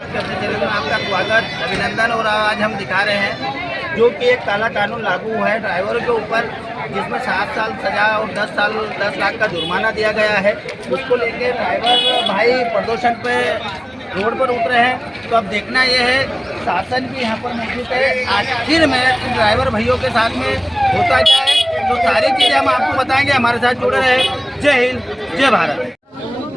अपने चैनल में आपका स्वागत, अभिनंदन। और आज हम दिखा रहे हैं जो कि एक काला कानून लागू हुआ है ड्राइवरों के ऊपर, जिसमें 7 साल सजा और 10 लाख का जुर्माना दिया गया है। उसको लेके ड्राइवर भाई प्रदर्शन पे रोड पर उतरे हैं। तो अब देखना यह है शासन भी यहाँ पर मौजूद है, आखिर में ड्राइवर भाइयों के साथ में होता क्या है। तो सारी चीज़ें हम आपको बताएंगे, हमारे साथ जुड़े रहे। जय हिंद, जय भारत।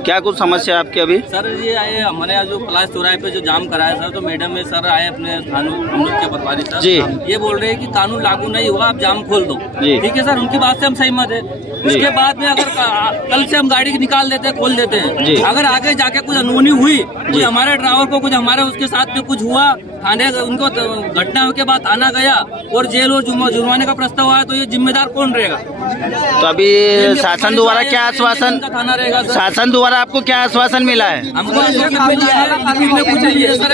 क्या कुछ समस्या आपकी अभी? सर ये आए हमारे यहाँ जो पलाश चौराहे पे जो जाम कराया सर, तो मैडम में सर आए अपने स्थानीय हम लोग के पटवारी सर जी। ये बोल रहे हैं कि कानून लागू नहीं हुआ, आप जाम खोल दो। जी। ठीक है सर, उनकी बात से हम सहमत है। उसके बाद में अगर कल से हम गाड़ी निकाल देते हैं, खोल देते जी। हैं, अगर आगे जाके कुछ अनहोनी हुई, कुछ हमारे ड्राइवर को कुछ हमारे उसके साथ में कुछ हुआ, थाने उनको घटना के बाद थाना गया और जेल और जुर्माने का प्रस्ताव आया, तो ये जिम्मेदार कौन रहेगा? तो अभी शासन द्वारा क्या आश्वासन, थाना रहेगा सर। शासन द्वारा आपको क्या आश्वासन मिला है? हमको मिला है कुछ ये सर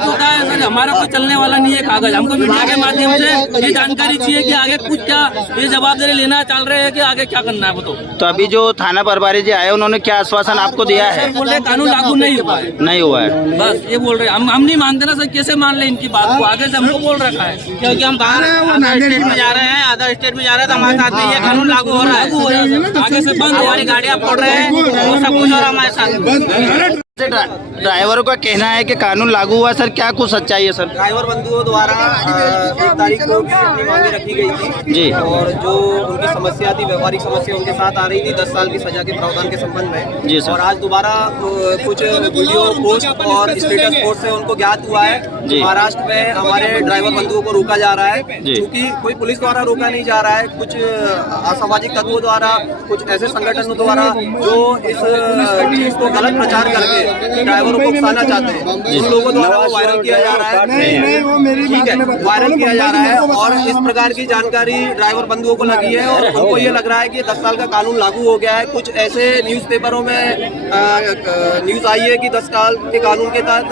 होता है सर, हमारा कोई चलने वाला नहीं है कागज। हमको मीडिया के माध्यम से ये जानकारी चाहिए कि आगे कुछ क्या ये जवाबदारी लेना चल रहे हैं कि आगे क्या करना है वो। तो अभी जो थाना प्रभारी जी आए उन्होंने क्या आश्वासन आपको दिया है? बोल रहे कानून लागू नहीं हुआ है। नहीं हुआ है, बस ये बोल रहे हैं। हम नहीं मानते ना सर, कैसे मान ले इनकी बात को? आगे से हमको बोल रखा है क्योंकि हम बाहर अदर स्टेट में जा रहे हैं, अदर स्टेट में जा रहे हैं, तो हमारे साथ में ये कानून लागू हो रहा है। आगे से बंद हमारी गाड़ियाँ फोड़ रहे हैं, वो सब कुछ हो रहा है हमारे साथ। ड्राइवरों का कहना है कि कानून लागू हुआ। सर क्या कुछ सच्चाई है सर? ड्राइवर बंधुओं द्वारा 1 तारीख को अपनी मांगे रखी गई थी जी। और जो उनकी समस्या थी, व्यवहारिक समस्या उनके साथ आ रही थी 10 साल की सजा के प्रावधान के संबंध में जी सर। और आज दोबारा कुछ वीडियो पोस्ट और स्टेटस पोस्ट से उनको ज्ञात हुआ है जी। महाराष्ट्र में हमारे ड्राइवर बंधुओं को रोका जा रहा है। जी। क्योंकि कोई पुलिस द्वारा रोका नहीं जा रहा है, कुछ असामाजिक तत्वों द्वारा, कुछ ऐसे संगठनों द्वारा जो इस चीज को गलत प्रचार करके ड्राइवरों को उकसाना चाहते हैं, उन लोगों द्वारा वो वायरल किया जा रहा है। ठीक है, वायरल किया जा रहा है और इस प्रकार की जानकारी ड्राइवर बंधुओं को लगी है और उनको ये लग रहा है कि 10 साल का कानून लागू हो गया है। कुछ ऐसे न्यूज़पेपरों में न्यूज़ आई है कि 10 साल के कानून के तहत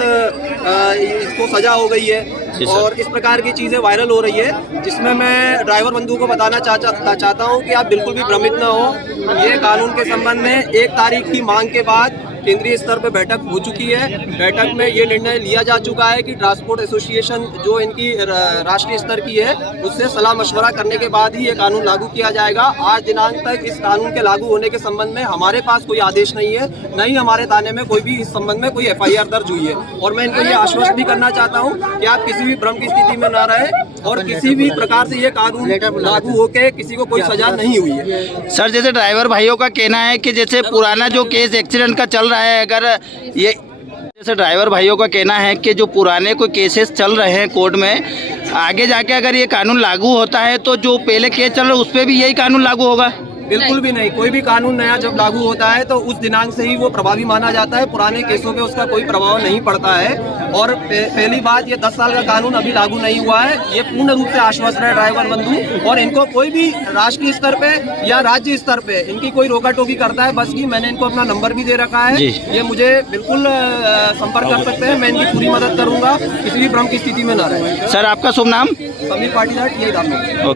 इसको सजा हो गई है और इस प्रकार की चीज़ें वायरल हो रही है, जिसमें मैं ड्राइवर बंधुओं को बताना चाहता हूँ कि आप बिल्कुल भी भ्रमित न हो। ये कानून के संबंध में 1 तारीख की मांग के बाद केंद्रीय स्तर पर बैठक हो चुकी है। बैठक में ये निर्णय लिया जा चुका है कि ट्रांसपोर्ट एसोसिएशन जो इनकी राष्ट्रीय स्तर की है, उससे सलाह मशवरा करने के बाद ही ये कानून लागू किया जाएगा। आज दिनांक तक इस कानून के लागू होने के संबंध में हमारे पास कोई आदेश नहीं है, न ही हमारे थाने में कोई भी इस संबंध में कोई FIR दर्ज हुई है। और मैं इनको ये आश्वस्त भी करना चाहता हूँ कि आप किसी भी भ्रम की स्थिति में न रहे और किसी भी प्रकार से ये कानून लागू होके किसी को कोई सजा नहीं हुई है। सर जैसे ड्राइवर भाइयों का कहना है कि जैसे पुराना जो केस एक्सीडेंट का चल रहा है, अगर ये जैसे ड्राइवर भाइयों का कहना है कि जो पुराने कोई केसेस चल रहे हैं कोर्ट में, आगे जाके अगर ये कानून लागू होता है तो जो पहले केस चल रहा है उस पर भी यही कानून लागू होगा? बिल्कुल भी नहीं। कोई भी कानून नया जब लागू होता है तो उस दिनांक से ही वो प्रभावी माना जाता है, पुराने केसों पे उसका कोई प्रभाव नहीं पड़ता है। और पहली बात, ये 10 साल का कानून अभी लागू नहीं हुआ है, ये पूर्ण रूप से आश्वस्त है ड्राइवर बंधु। और इनको कोई भी राष्ट्रीय स्तर पे या राज्य स्तर पे इनकी कोई रोका टोकी करता है बस की, मैंने इनको अपना नंबर भी दे रखा है, ये मुझे बिल्कुल संपर्क कर सकते हैं, मैं इनकी पूरी मदद करूंगा, किसी भी भ्रम की स्थिति में न रहे। सर आपका शुभ नाम? समीर पाटीदार, TA दामोदर।